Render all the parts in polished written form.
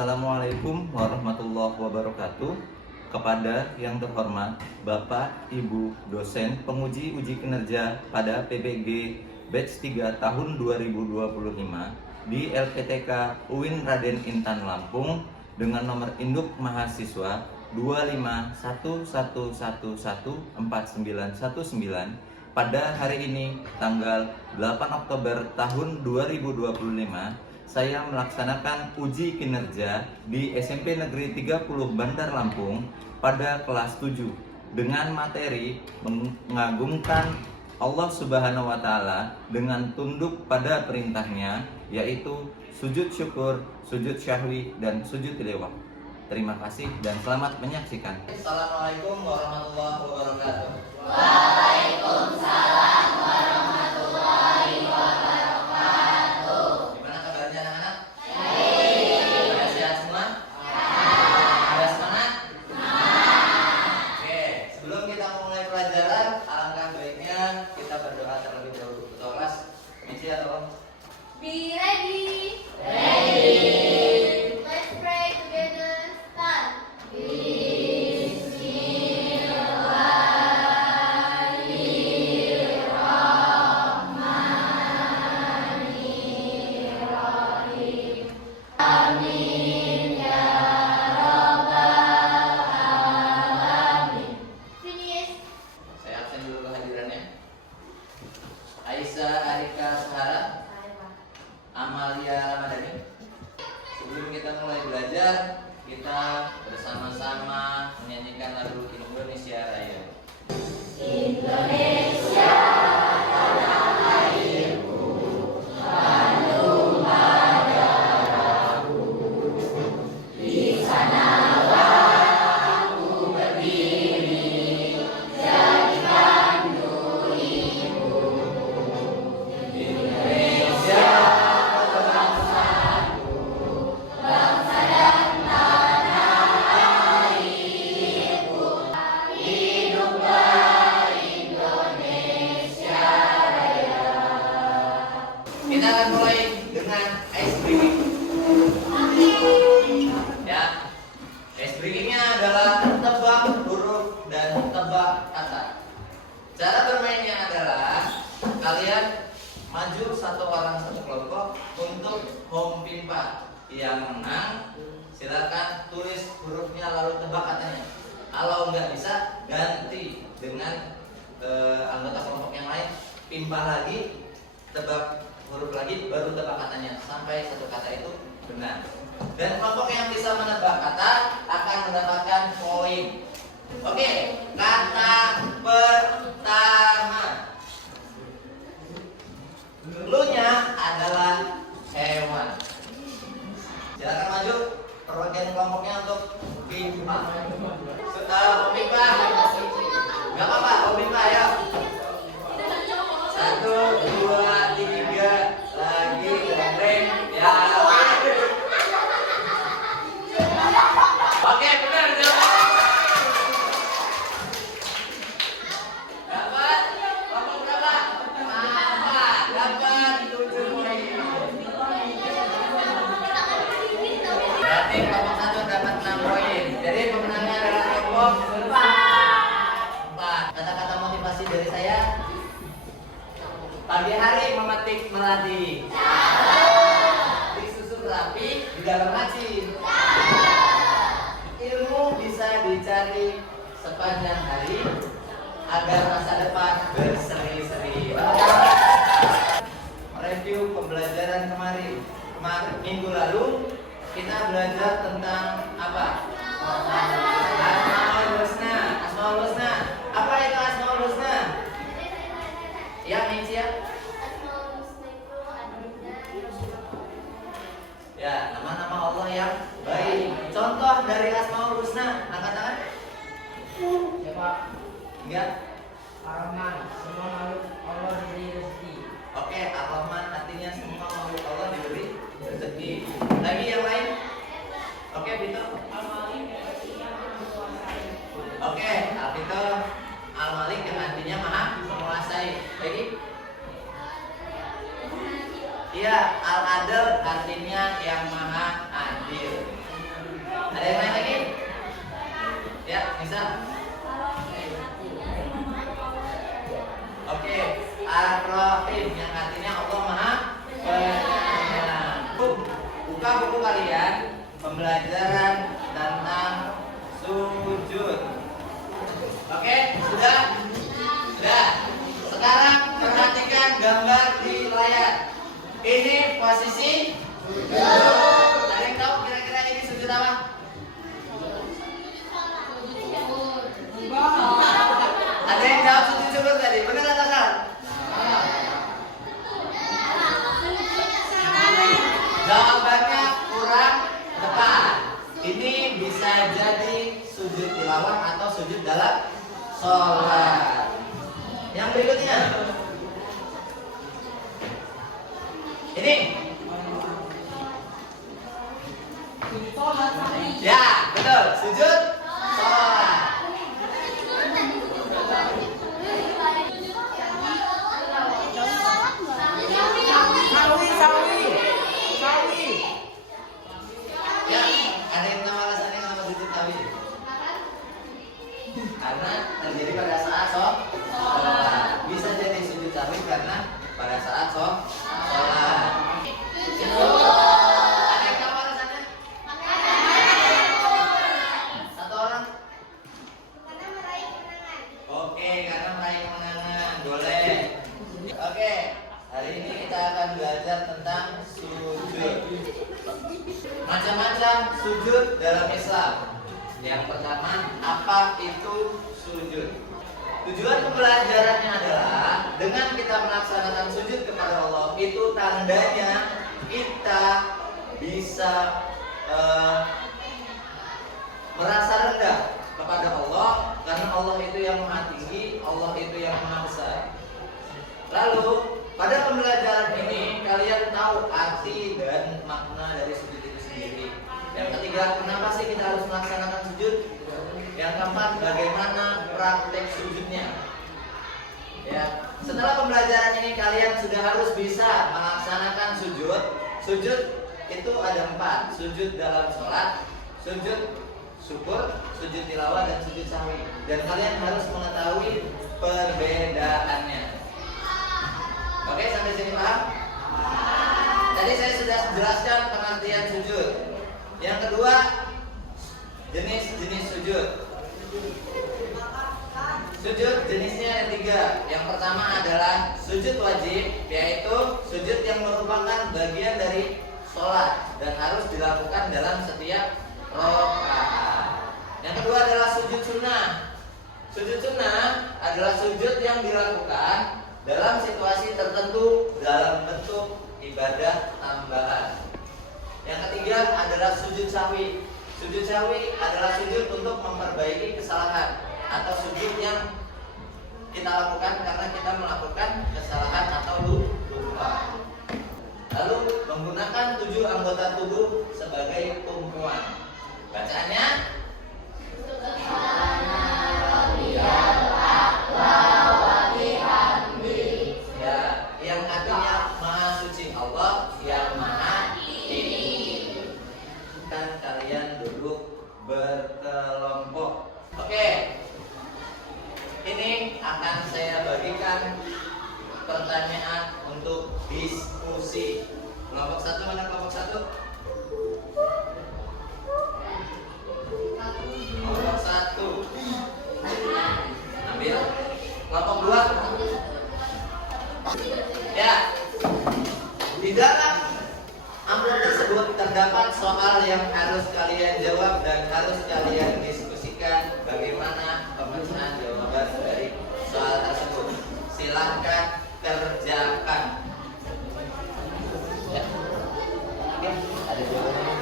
Assalamualaikum warahmatullahi wabarakatuh. Kepada yang terhormat Bapak, Ibu, dosen penguji uji kinerja pada PBG Batch 3 tahun 2025 di LPTK UIN Raden Intan Lampung dengan nomor induk mahasiswa 251114919 pada hari ini tanggal 8 Oktober tahun 2025 saya melaksanakan uji kinerja di SMP Negeri 30 Bandar Lampung pada kelas 7 dengan materi mengagungkan Allah Subhanahu wa Ta'ala dengan tunduk pada perintahnya, yaitu sujud syukur, sujud syahwi, dan sujud tilawah. Terima kasih dan selamat menyaksikan. Assalamualaikum warahmatullahi wabarakatuh. Waalaikumsalam warahmatullahi wabarakatuh. Gimana kabarnya anak-anak? Baik. Pada sehat semua? Ada semangat? Oke, sebelum kita memulai pelajaran, alangkah baiknya kita berdoa terlebih dahulu. Ketua kelas, misi atau Be ready. Let's pray together. Start. Bismillahirrahmanirrahim. Amin ya rabbal alamin. Finish. saya absen dulu kehadirannya. Aisyah Arika Sahara, Amalia Ramadhani. Sebelum kita mulai belajar, kita bersama-sama menyanyikan lagu Indonesia Raya. Indonesia tanah airku, Bandung madaraku. Di sanalah aku berdiri, jadikan dirimu. Indonesia bangsaku, bangsa dan tanah airku. Hiduplah Indonesia Raya. Kita akan mulai dengan ice breaking. Ya, ice breakingnya adalah tebak huruf dan tebak kata. Cara bermainnya adalah kalian maju satu orang satu kelompok untuk home pimpa. Yang menang silakan tulis hurufnya lalu tebak katanya. Kalau nggak bisa ganti dengan anggota kelompok yang lain, pimpa lagi, tebak huruf lagi, baru tebak katanya sampai satu kata itu benar. Dan kelompok yang bisa menebak kata akan mendapatkan poin. Oke, kata pertama. Cluenya adalah hewan. Silakan maju perwakilan kelompoknya untuk pimpa. Pimpa, nggak apa-apa, pimpa ya. 1, 2, 3, lagi keren. Ya. Oke, benar jawabannya. Dapat kelompok berapa? 4. Dapat 7 poin. Berarti kelompok 1 dapat 6 poin. Jadi pemenangnya adalah kelompok 4. Kata-kata motivasi dari saya. Pagi hari memetik melati, disusun rapi di dalam laci. Ilmu bisa dicari sepanjang hari agar masa depan berseri-seri. Review pembelajaran kemarin minggu lalu kita belajar tentang apa? Asmaul Husna. Asmaul Husna. Apa itu Asmaul Husna? Ya, Minci ya. Ya, nama-nama Allah yang baik. Contoh dari Asmaul Husna, angkat tangan. Siapa? Enggak. Ar-Rahman, semua makhluk Allah diberi rezeki. Oke, Ar-Rahman artinya semua makhluk Allah diberi rezeki. Lagi yang lain? Oke, Vito. Al-Malik, artinya maha menguasai. Oke, Vito. Al-Malik yang artinya maha menguasai. Lagi? Iya, Al-Adil artinya yang maha adil. Ada yang lain lagi? Ya, Nisa. Oke, Ar-Rahim yang artinya Allah Maha Penyayang. Buka buku kalian pembelajaran tentang sujud. Oke, sudah? Sudah. Sekarang perhatikan gambar di layar. Ini posisi sujud. Ada yang tahu kira-kira ini sujud apa? Ada yang jawab sujud syukur tadi? Benar atau salah? Jawabannya kurang tepat. Ini bisa jadi sujud tilawah atau sujud dalam sholat. Yang berikutnya, ini. Ya, betul. Sujud sholat. Ya, ada yang tahu alasannya kenapa sujud tawi? Karena terjadi pada saat sholat. Bisa jadi sujud tawi karena pada saat sholat. Ada yang tahu alasannya? Satu orang? Oke, karena meraih kemenangan. Boleh. Oke, hari ini kita akan belajar tentang sujud. Macam-macam sujud dalam Islam. Yang pertama, apa itu sujud? Tujuan pembelajarannya adalah dengan kita melaksanakan sujud kepada Allah, itu tandanya kita bisa merasa rendah kepada Allah, karena Allah itu yang maha tinggi, Allah itu yang maha besar. Lalu pada pembelajaran ini kalian tahu arti dan makna dari sujud itu sendiri. Yang ketiga, kenapa sih kita harus melaksanakan sujud? Yang keempat, bagaimana praktek sujudnya? Ya, setelah pembelajaran ini kalian sudah harus bisa melaksanakan sujud. Sujud itu ada 4, sujud dalam sholat, sujud syukur, sujud tilawah, dan sujud sahwi. Dan kalian harus mengetahui perbedaannya. Oke, sampai sini paham? Tadi saya sudah jelaskan pengertian sujud. Yang kedua, jenis-jenis sujud. Sujud jenisnya ada 3. Yang pertama adalah sujud wajib, yaitu sujud yang merupakan bagian dari sholat dan harus dilakukan dalam setiap rakaat. Yang kedua adalah sujud sunnah. Sujud sunnah adalah sujud yang dilakukan dalam situasi tertentu dalam bentuk ibadah tambahan. Yang ketiga adalah sujud sahwi. Sujud sahwi adalah sujud untuk memperbaiki kesalahan atau sujud yang kita lakukan karena kita melakukan kesalahan atau lupa. Lalu menggunakan 7 anggota tubuh sebagai tumpuan. Bacaannya ya, yang artinya Maha Suci Allah yang Maha Tinggi. Dan kalian duduk berkelompok. Oke. Ini akan saya bagikan pertanyaan untuk diskusi. Kelompok 1 mana kelompok 1? Kelompok 1. Ambil. Kelompok 2. Ya. Di dalam amplop tersebut terdapat soal yang harus kalian jawab dan harus kalian diskusikan bagaimana pemecahan jawaban dari soal tersebut. Silakan kerjakan. Ya. Oke, ada jawabannya.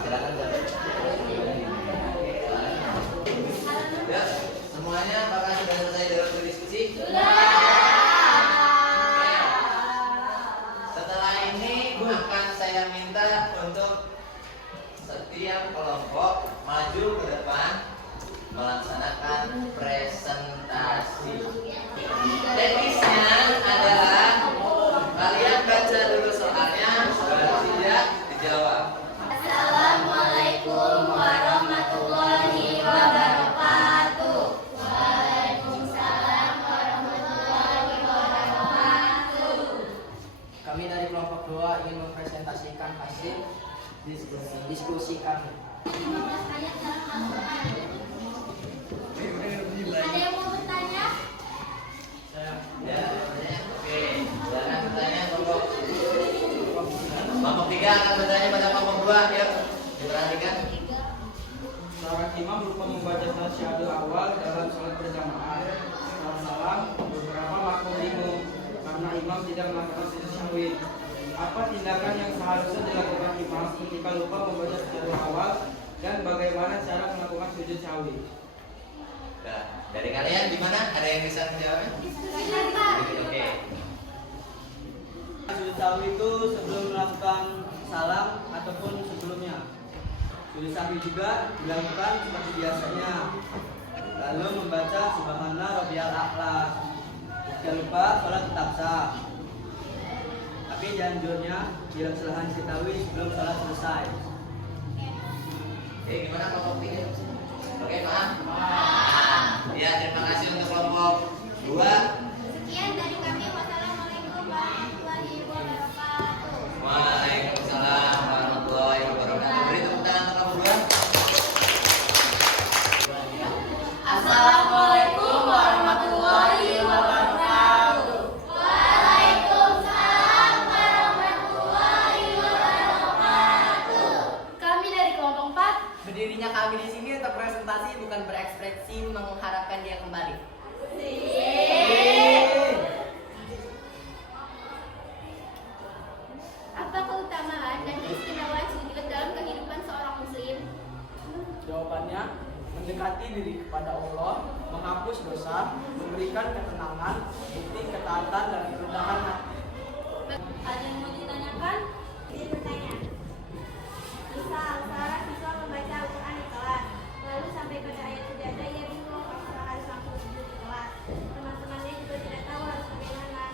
Silakan jawab. Ya, semuanya apakah sudah selesai dalam berdiskusi? Akan saya minta untuk setiap kelompok maju ke depan melaksanakan presentasi. Teknisnya adalah kalian baca dulu soalnya, baru tidak dijawab. Assalamualaikum kelompok 2 ingin mempresentasikan hasil diskusi kami. 15 ayat dalam Al-Quran. Ada yang mau bertanya? Ya, oke. Silakan bertanya kelompok. Kelompok 3 akan bertanya pada kelompok 2. Yuk, diperhatikan. Seorang imam lupa membaca tasyahud awal dalam salat berjamaah. Setelah salam, beberapa makmum bingung karena imam tidak melakukan sujud syahwi. Apa tindakan yang seharusnya dilakukan imam ketika lupa membaca tasyahud awal dan bagaimana cara melakukan sujud syahwi? Nah, dari kalian gimana? Ada yang bisa menjawabnya? Silakan, Pak. Oke. Sujud syahwi itu sebelum melakukan salam ataupun sebelumnya. Sujud syahwi juga dilakukan seperti biasanya. Lalu membaca Subhanallah Rabbiyal A'la. Jangan lupa sholat tetap sah. Tapi dianjurnya dilaksanakan diketahui sebelum sholat selesai. Oke, gimana kelompok 3? Oke, paham? Paham. Ya, terima kasih untuk kelompok 2. Sekian dari kami. Wassalamualaikum warahmatullahi wabarakatuh. Waalaikumsalam warahmatullahi wabarakatuh. Beri tepuk tangan untuk kelompok 2. Assalamualaikum warahmatullahi wabarakatuh. Waalaikumsalam warahmatullahi wabarakatuh. Kami dari kelompok 4. Berdirinya kami di sini untuk presentasi bukan berekspresi mengharapkan dia kembali. Apa keutamaan dan keistimewaan sujud dalam kehidupan seorang muslim? Jawabannya, mendekati diri kepada Allah, menghapus dosa, memberikan ketenangan, bukti ketaatan dan kerendahan hati. Ada yang mau ditanyakan? Izin bertanya. Misal, seorang siswa membaca Al-Quran di kelas, lalu sampai pada ayat sejadah ia bingung apakah harus langsung sujud di kelas. Teman-temannya juga tidak tahu harus bagaimana.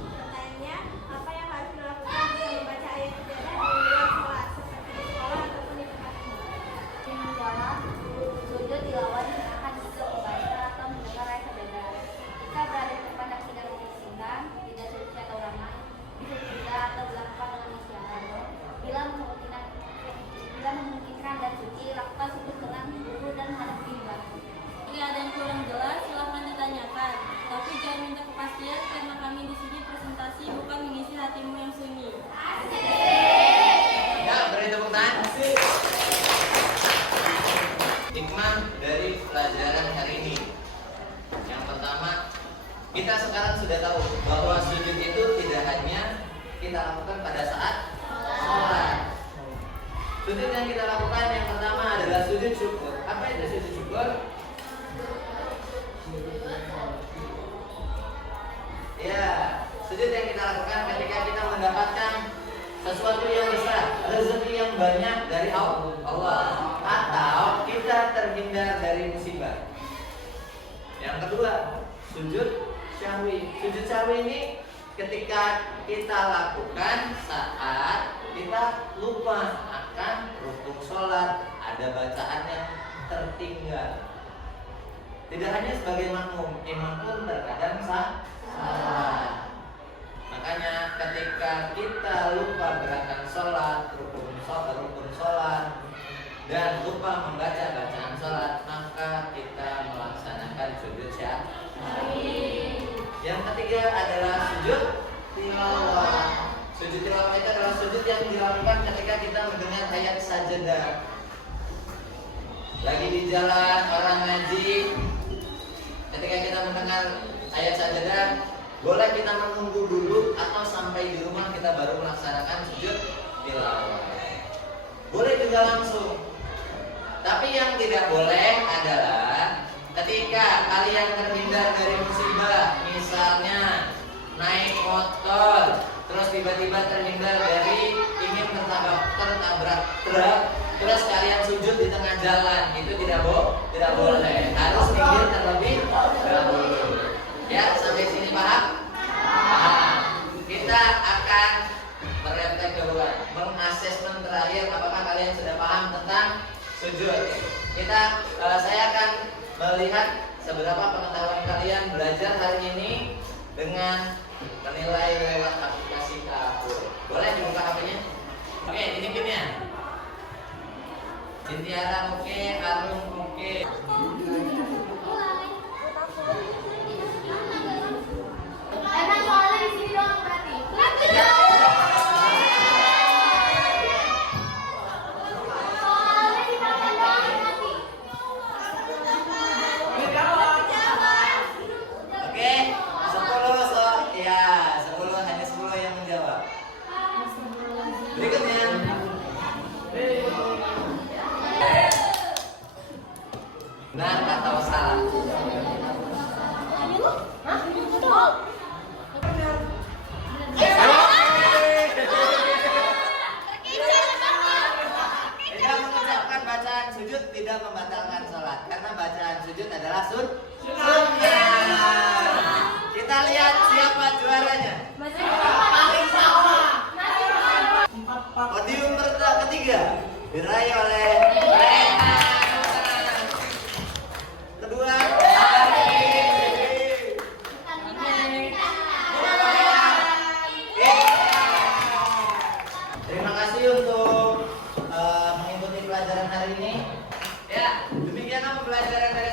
Pertanyaannya, apa yang harus dilakukan jika membaca ayat sejadah di luar kelas, seperti di sekolah ataupun di tempat umum? Menjawab, sujud dilawan akan disuruh membaca atau mendengar ayat sejadah. Jika berada di tempat yang tidak memungkinkan, tidak suci atau ramai, bisa juga atau dilakukan dengan isyarat. Bila memungkinkan dan suci, lakukan sujud dengan dulu dan menghadap kiblat. Jika ada yang kurang jelas, silahkan ditanyakan. Tapi jangan minta kepastian karena kami di sini presentasi bukan mengisi hatimu yang sunyi. Ya, beri tepuk tangan. Hikmah dari pelajaran hari ini. Yang pertama, kita sekarang sudah tahu bahwa sujud itu tidak hanya kita lakukan pada saat sholat. Sujud yang kita lakukan yang pertama adalah sujud syukur. Apa itu sujud syukur? Ya, sujud yang kita lakukan ketika kita mendapatkan sesuatu yang besar, rezeki yang banyak dari Allah, atau kita terhindar dari musibah. Yang kedua, sujud syahwi. Sujud syahwi ini ketika kita lakukan saat kita lupa akan rukun sholat, ada bacaan yang tertinggal. Tidak hanya sebagai makmum, imam pun terkadang salah. Makanya ketika kita lupa gerakan sholat, rukun sholat, dan lupa membaca bacaan sholat, maka kita melaksanakan sujud syahwi. Yang ketiga adalah sujud tilawah. Sujud tilawah itu adalah sujud yang dilakukan ketika kita mendengar ayat sajadah. Lagi di jalan orang ngaji, ketika kita mendengar ayat sajadah, boleh kita menunggu dulu atau sampai di rumah kita baru melaksanakan sujud tilawah. Boleh juga langsung. Tapi yang tidak boleh adalah ketika kalian terhindar dari musibah, misalnya naik motor, terus tiba-tiba terhindar dari ingin tertabrak truk, terus kalian sujud di tengah jalan, itu tidak boleh. Harus minggir terlebih dahulu. Ya, sampai sini paham? Paham. Kita akan merefleks kedua, mengasesmen terakhir apakah kalian sudah paham tentang sujud. Saya akan melihat seberapa pengetahuan kalian belajar hari ini dengan menilai lewat aplikasi Kapur. Sintiara oke, Arung oke. Emang soalnya di sini doang berarti. Soalnya di papan doang berarti. Oke, 10 so, ya 10 hanya 10 yang menjawab. Berikutnya. Benar atau salah? Tidak mengucapkan bacaan sujud tidak membatalkan sholat karena bacaan sujud adalah sunnah. Kita lihat siapa juaranya. Podium ketiga diraih oleh Rena. Kedua terima kasih untuk mengikuti pelajaran hari ini. Ya, demikianlah pembelajaran dari